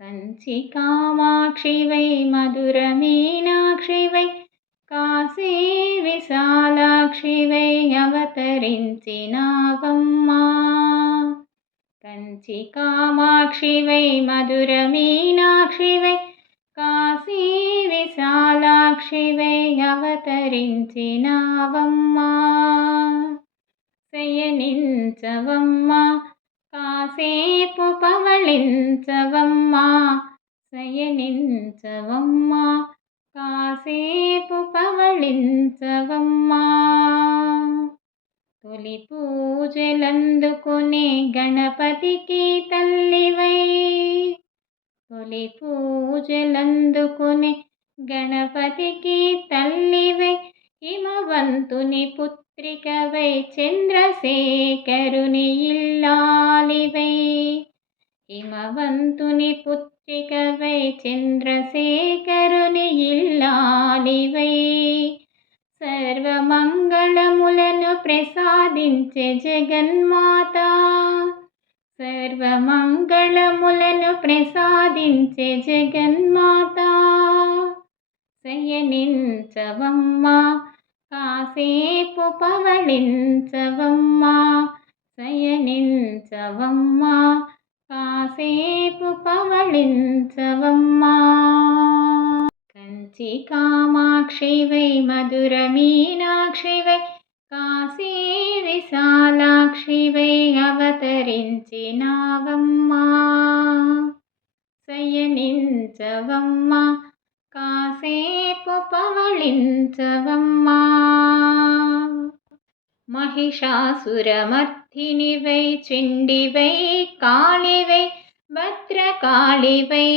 కంచి కామాక్షివై మధుర మీనాక్షివై కాశీ విశాలాక్షివై అవతరించినావమ్మా. కంచి కామాక్షివై మధుర మీనాక్షివై కాశీ విశాలాక్షివై అవతరించినావమ్మా. శయనించవమ్మా కాసేపు పవళించవమ్మా. శయనించవమ్మా కాసేపు పవళించవమ్మా. తొలి పూజలందుకునే గణపతికి తల్లివై. తొలి పూజలందుకునే గణపతికి తల్లివై హిమవంతుని పుత్రికవై చంద్రశేఖరుని ఇల్లాలివై. హిమవంతుని పుత్రికవై చంద్రశేఖరుని ఇల్లాలివై. సర్వమంగళములను ప్రసాదించే జగన్మాత. సర్వమంగళములను ప్రసాదించే జగన్మాత. శయనించవమ్మా కాసేపు పవళించవమ్మా. శయనించవమ్మా కాసేపు పవళించవమ్మా. కంచి కామాక్షివై మధుర మీనాక్షివై కాశీ విశాలాక్షివై అవతరించినావమ్మా. శయనించవమ్మా కాసేపు పవళించవమ్మా. మహిషాసురమర్ధినివై చండివై కాళివై భద్రకాళివై.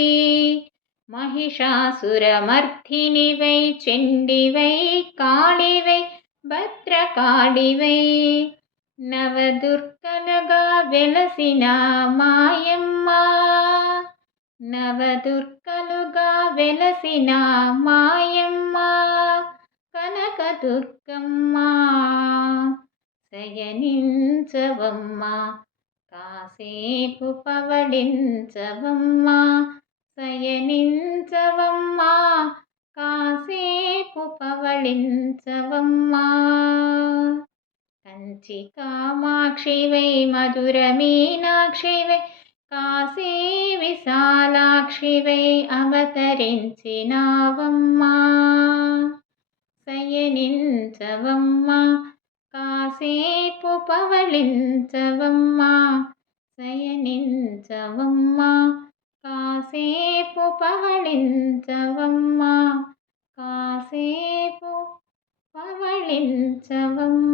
మహిషాసురమర్ధినివై చండివై కాళివై భద్రకాళివై. నవదుర్గలుగా వెలసిన మాయమ్మ. నవదుర్గలుగా వెలసిన మాయమ్మ కనకదుర్గమ్మ. శయనించవమ్మా కాసేపు పవళించవమ్మా. శయనించవమ్మా కాసేపు పవళించవమ్మా. కంచి కామాక్షివై మధుర మీనాక్షివై కాశీ విశాలాక్షివై అవతరించినావమ్మా. శయనించవమ్మా కాసేపు పవళించవమ్మా. శయనించవమ్మా కాసేపు పవళించవమ్మా. కాసేపు పవళించవమ్మా.